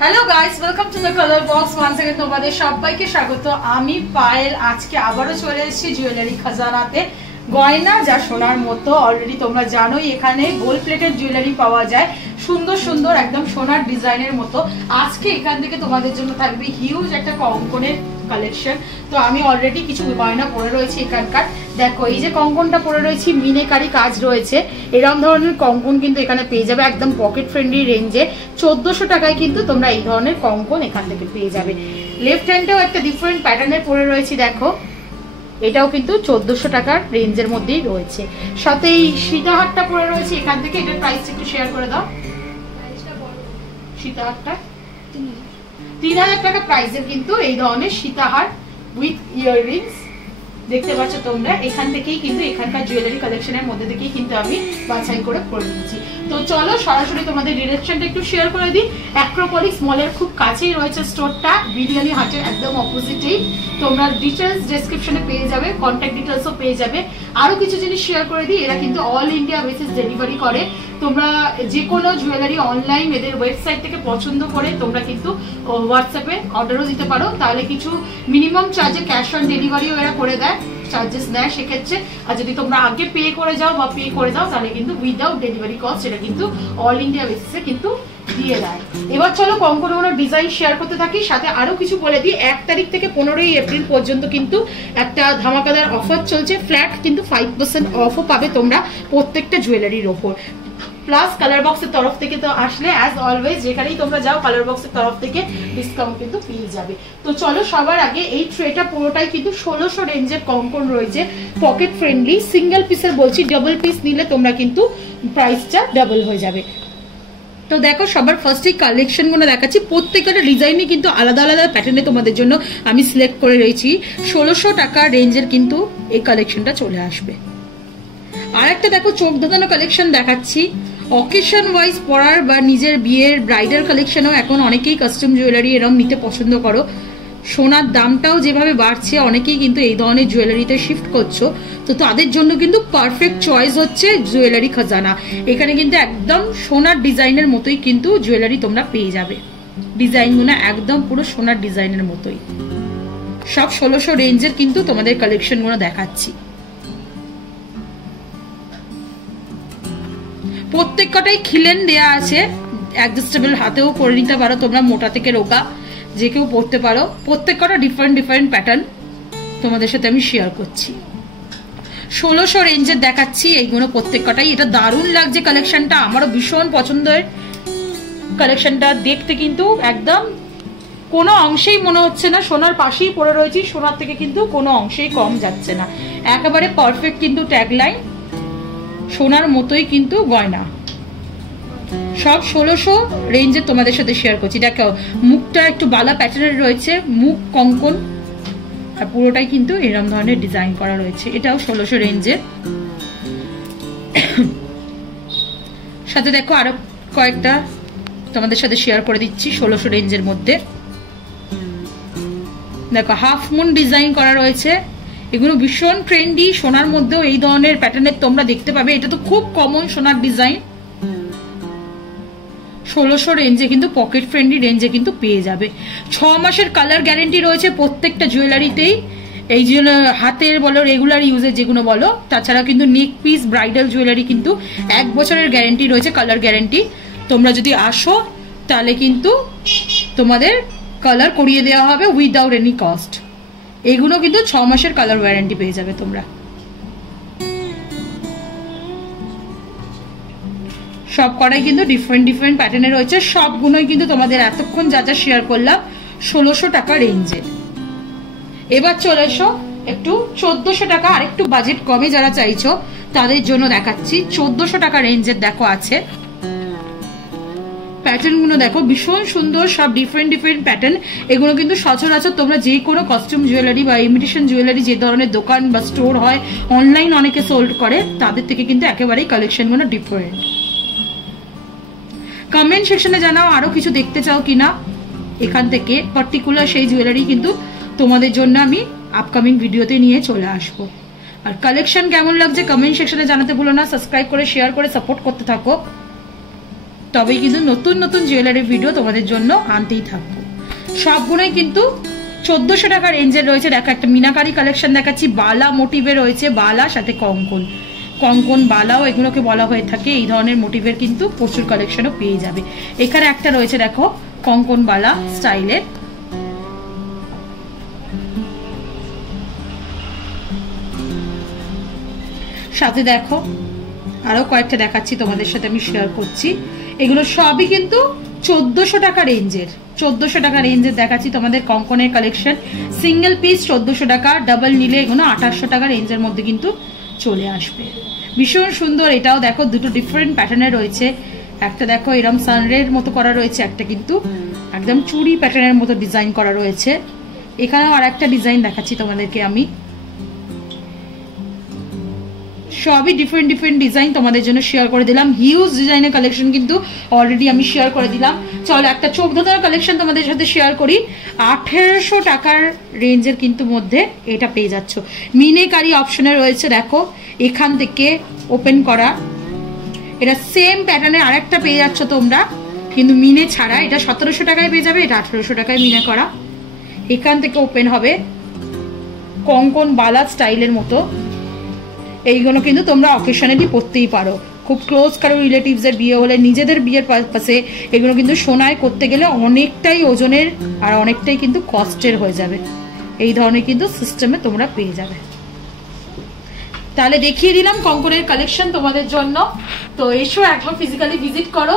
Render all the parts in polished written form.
Hello guys, welcome to the colour box. Once again তোমাদের সবাইকে স্বাগত। আমি পায়েল আজকে আবারও চলে এসেছি জুয়েলারি খাজানাতে। গয়না যা সোনার মতো, অলরেডি তোমরা জানোই এখানে গোল্ড প্লেটেড জুয়েলারি পাওয়া যায়, সুন্দর সুন্দর একদম সোনার ডিজাইনের মতো। আজকে এখান থেকে তোমাদের জন্য থাকবে হিউজ একটা কঙ্কনের কালেকশন। তো আমি অলরেডি কিছু গয়না পরে রয়েছে এখানকার। দেখো এই যে কঙ্কনটা পরে রয়েছি, মিনেকারি কাজ রয়েছে। এরকম ধরনের কঙ্কন কিন্তু এখানে পেয়ে যাবে একদম পকেট ফ্রেন্ডলি রেঞ্জে। 1400 টাকায় কিন্তু তোমরা এই ধরনের কঙ্কন এখান থেকে পেয়ে যাবে। লেফট হ্যান্ডেও একটা ডিফারেন্ট প্যাটার্নের পরে রয়েছি, দেখো এটাও কিন্তু 1400 টাকার রেঞ্জের মধ্যেই রয়েছে। সাথে এই সীতাহারটা পরে রয়েছে এখান থেকে। এটার প্রাইস একটু শেয়ার করে দাও। সীতাহারটা 3000 টাকা প্রাইসের কিন্তু এই ধরনের সীতাহার উইথ ইয়াররিংস দেখতে পাচ্ছ তোমরা। এখান থেকেই কিন্তু এখানকার জুয়েলারি কালেকশনের মধ্যে থেকেই কিন্তু আমি বাছাই করে পরে নিয়েছি। তো চলো সরাসরি তোমাদের ডিরেকশনটা একটু শেয়ার করে দিই। অ্যাক্রোপলিক্স মলের খুব কাছেই রয়েছে স্টোরটা, বিরিয়ানি হাটের একদম অপোজিটেই। তোমরা ডিটেলস ডেসক্রিপশনে পেয়ে যাবে, কন্ট্যাক্ট ডিটেলসও পেয়ে যাবে। আরো কিছু জিনিস শেয়ার করে দিই, এরা কিন্তু অল ইন্ডিয়া বেসিস ডেলিভারি করে। তোমরা যে কোনো জুয়েলারি অনলাইন এদের ওয়েবসাইট থেকে পছন্দ করে তোমরা কিন্তু হোয়াটসঅ্যাপে অর্ডারও দিতে পারো। তাহলে কিছু মিনিমাম চার্জে ক্যাশ অন ডেলিভারিও এরা করে দেয়, চার্জেস নেয় সেক্ষেত্রে। আর যদি তোমরা আগে পে করে যাও বা পে করে দাও তাহলে কিন্তু উইদাউট ডেলিভারি কস্ট এটা কিন্তু অল ইন্ডিয়া বেসিসে কিন্তু দিয়ে দেয়। এবার চলো কঙ্কনগুলোর ডিজাইন শেয়ার করতে থাকি। সাথে আরো কিছু বলে দিই, 1 তারিখ থেকে 15ই এপ্রিল পর্যন্ত কিন্তু একটা ধামাকাদার অফার চলছে। ফ্ল্যাট কিন্তু 5% অফও পাবে তোমরা প্রত্যেকটা জুয়েলারির ওপর। প্লাস কালার বক্সের তরফ থেকে তো আসলে অ্যাজ অলওয়েজ যেখানেই তোমরা যাও কালার বক্সের তরফ থেকে ডিসকাউন্ট কিন্তু পেয়ে যাবে। তো চলো সবার আগে এই ট্রেটা পুরোটাই কিন্তু 1600 রেঞ্জের কঙ্কন রয়েছে, পকেট ফ্রেন্ডলি। সিঙ্গেল পিসের বলছি, ডাবল পিস নিলে তোমরা কিন্তু প্রাইসটা ডাবল হয়ে যাবে। তো দেখো সবার ফার্স্টে কালেকশনগুলো দেখাচ্ছি। প্রত্যেকটা ডিজাইনই কিন্তু আলাদা আলাদা প্যাটার্নে তোমাদের জন্য আমি সিলেক্ট করে রয়েছি। 1600 টাকা রেঞ্জের কিন্তু এই কালেকশনটা চলে আসবে। আর একটা দেখো চোখ ধাঁধানো কালেকশন দেখাচ্ছি। অকেশন ওয়াইজ পরার বা নিজের বিয়ের ব্রাইডাল কালেকশনও এখন অনেকেই কাস্টম জুয়েলারি এরকম নিতে পছন্দ করো। সোনার দামটাও যেভাবে বাড়ছে অনেকেই কিন্তু এই ধরনের জুয়েলারিতে শিফট করছো। তো তাদের জন্য কিন্তু পারফেক্ট চয়েস হচ্ছে জুয়েলারি খাজানা। এখানে কিন্তু একদম সোনার ডিজাইনের মতোই কিন্তু জুয়েলারি তোমরা পেয়ে যাবে। ডিজাইনগুলো একদম পুরো সোনার ডিজাইনের মতোই। সব 1600 রেঞ্জের কিন্তু তোমাদের কালেকশনগুলো দেখাচ্ছি। প্রত্যেক কটাই খিলেন দেয়া আছে, অ্যাডজাস্টেবল হাতেও করে নিতে পারো তোমরা, মোটা থেকে রোগা যে কেউ পড়তে পারো। প্রত্যেক কটা ডিফারেন্ট ডিফারেন্ট প্যাটার্ন তোমাদের সাথে আমি শেয়ার করছি। 1600 রেঞ্জের দেখাচ্ছি এইগুলো প্রত্যেক কটাই। এটা দারুণ লাগছে কালেকশনটা, আমারও ভীষণ পছন্দের কালেকশনটা। দেখতে কিন্তু একদম কোনো অংশেই মনে হচ্ছে না সোনার পাশেই পড়ে রয়েছি, সোনার থেকে কিন্তু কোনো অংশেই কম যাচ্ছে না। একেবারে পারফেক্ট কিন্তু ট্যাগলাইন, সোনার মতোই কিন্তু গয়না। সব 1600 রেঞ্জে তোমাদের সাথে শেয়ার করছি। দেখো মুখটা একটু বালা প্যাটার্নের রয়েছে, মুখ কঙ্কন, আর পুরোটাই কিন্তু এরকম ধরনের ডিজাইন করা রয়েছে। এটাও 1600 রেঞ্জের। সাথে দেখো আরো কয়েকটা তোমাদের সাথে শেয়ার করে দিচ্ছি 1600 রেঞ্জের মধ্যে। দেখো হাফ মুন ডিজাইন করা রয়েছে, এগুলো ভীষণ ট্রেন্ডি। সোনার মধ্যেও এই ধরনের প্যাটার্নের তোমরা দেখতে পাবে, এটা তো খুব কমন সোনার ডিজাইন। 1600 রেঞ্জে কিন্তু পকেট ফ্রেন্ডলি রেঞ্জে কিন্তু পেয়ে যাবে। 6 মাসের কালার গ্যারেন্টি রয়েছে প্রত্যেকটা জুয়েলারিতেই। এই যে হাতের বলো রেগুলার ইউজের যেগুলো বলো, তাছাড়া কিন্তু নেক পিস ব্রাইডাল জুয়েলারি কিন্তু 1 বছরের গ্যারেন্টি রয়েছে, কালার গ্যারেন্টি। তোমরা যদি আসো তাহলে কিন্তু তোমাদের কালার করিয়ে দেওয়া হবে উইদাউট এনি কস্ট। এগুলো কিন্তু 6 মাসের কালার ওয়ারেন্টি পেয়ে যাবে তোমরা। সব কটাই কিন্তু ডিফারেন্ট ডিফারেন্ট প্যাটার্নে রয়েছে। সবগুলোই কিন্তু তোমাদের এতক্ষণ যা যা শেয়ার করলাম 1600 টাকা রেঞ্জের। এবার চলে এসো একটু 1400 টাকা, আর একটু বাজেট কমে যারা চাইছো তাদের জন্য দেখাচ্ছি। 1400 টাকা রেঞ্জের দেখো আছে প্যাটার্নগুলো, দেখো ভীষণ সুন্দর, সব ডিফারেন্ট ডিফারেন্ট প্যাটার্ন। এগুলো কিন্তু সচরাচর তোমরা যে কোনো কস্টিউম জুয়েলারি বা ইমিটেশন জুয়েলারি যে ধরনের দোকান বা স্টোর হয়, অনলাইন অনেকে সোল্ড করে, তাদের থেকে কিন্তু একেবারেই কালেকশনগুলো ডিফারেন্ট। কমেন্ট সেকশনে জানাও আরো কিছু দেখতে চাও কিনা এখান থেকে। পার্টিকুলার সেই জুয়েলারি কিন্তু তোমাদের জন্য আমি আপকামিং ভিডিওতে নিয়ে চলে আসবো। আর কালেকশন কেমন লাগছে কমেন্ট সেকশনে জানাতে ভুলো না। সাবস্ক্রাইব করে শেয়ার করে সাপোর্ট করতে থাকো। তবেই কিন্তু নতুন নতুন জুয়েলারি ভিডিও তোমাদের জন্য আনতেই থাকবো। সবগুলোই কিন্তু 1400 টাকা রেঞ্জের রয়েছে। দেখো একটা মিনাকারি কালেকশন দেখাচ্ছি, বালা মোটিভে রয়েছে, বালা সাথে কঙ্কন, কঙ্কন বালাও এগুলোকে বলা হয়ে থাকে। এই ধরনের মোটিভের কিন্তু প্রচুর কালেকশনও পেয়ে যাবে। এখানে একটা রয়েছে দেখো কঙ্কন বালা স্টাইলের, সাথে দেখো আরো কয়েকটা দেখাচ্ছি তোমাদের সাথে আমি শেয়ার করছি। এগুলো সবই কিন্তু 1400 টাকা রেঞ্জের, 1400 টাকা রেঞ্জের দেখাচ্ছি তোমাদের কঙ্কনের কালেকশন। সিঙ্গেল পিস 1400 টাকা, ডাবল নিলে এগুলো 2800 টাকা রেঞ্জের মধ্যে কিন্তু চলে আসবে। ভীষণ সুন্দর। এটাও দেখো দুটো ডিফারেন্ট প্যাটার্নের রয়েছে। একটা দেখো এরকম সানরের মতো করা রয়েছে, একটা কিন্তু একদম চুড়ি প্যাটার্নের মতো ডিজাইন করা রয়েছে। এখানেও আর একটা ডিজাইন দেখাচ্ছি তোমাদেরকে আমি। সবই ডিফারেন্ট ডিফারেন্ট ডিজাইন তোমাদের জন্য শেয়ার করে দিলাম। হিউজ ডিজাইনের কালেকশন কিন্তু অলরেডি আমি শেয়ার করে দিলাম। চলো একটা চোখ ধাঁধার কালেকশন তোমাদের সাথে শেয়ার করি। 1800 টাকার রেঞ্জের কিন্তু মধ্যে এটা পেয়ে যাচ্ছ। মিনেকারি অপশনে রয়েছে দেখো, এখান থেকে ওপেন করা। এটা সেম প্যাটার্নের আরেকটা পেয়ে যাচ্ছ তোমরা, কিন্তু মিনে ছাড়া। এটা 1700 টাকায় পেয়ে যাবে, এটা 1800 টাকায় মিনে করা। এখান থেকে ওপেন হবে কঙ্কন বালা স্টাইলের মতো। এইগুলো কিন্তু তোমরা অকেশনালি পরতেই পারো। খুব ক্লোজ কারো রিলেটিভস এর বিয়ে হলে, নিজেদের বিয়ের পারপাসে এগুলো কিন্তু সোনায় করতে গেলে অনেকটাই ওজনের আর অনেকটাই কিন্তু কস্টের হয়ে যাবে। এই ধরনের কিন্তু সিস্টেমে তোমরা পেয়ে যাবে। তাহলে দেখিয়ে দিলাম কঙ্কনের কালেকশন তোমাদের জন্য। তো এসো একবার ফিজিক্যালি ভিজিট করো।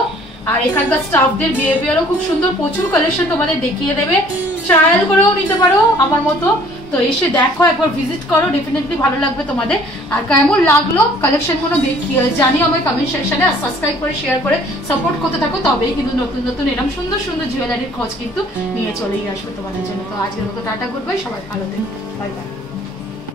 আর এখানকার স্টাফদের বিহেভিয়ারও খুব সুন্দর, প্রচুর কালেকশন তোমাদের দেখিয়ে দেবে। ট্রায়াল করেও নিতে পারো আমার মতো। তো এসে দেখো, একবার ভিজিট করো, ডেফিনেটলি ভালো লাগবে তোমাদের। আর কেমন লাগলো কালেকশন গুলো দেখিয়ে জানিও আমায় কমেন্ট সেকশনে। আর সাবস্ক্রাইব করে শেয়ার করে সাপোর্ট করতে থাকো, তবেই কিন্তু নতুন নতুন এরকম সুন্দর সুন্দর জুয়েলারির খোঁজ কিন্তু নিয়ে চলেই আসবে তোমাদের জন্য। তো আজকের মতো টাটা, গুড বাই, সবাই ভালো থেকো, বাই বাই।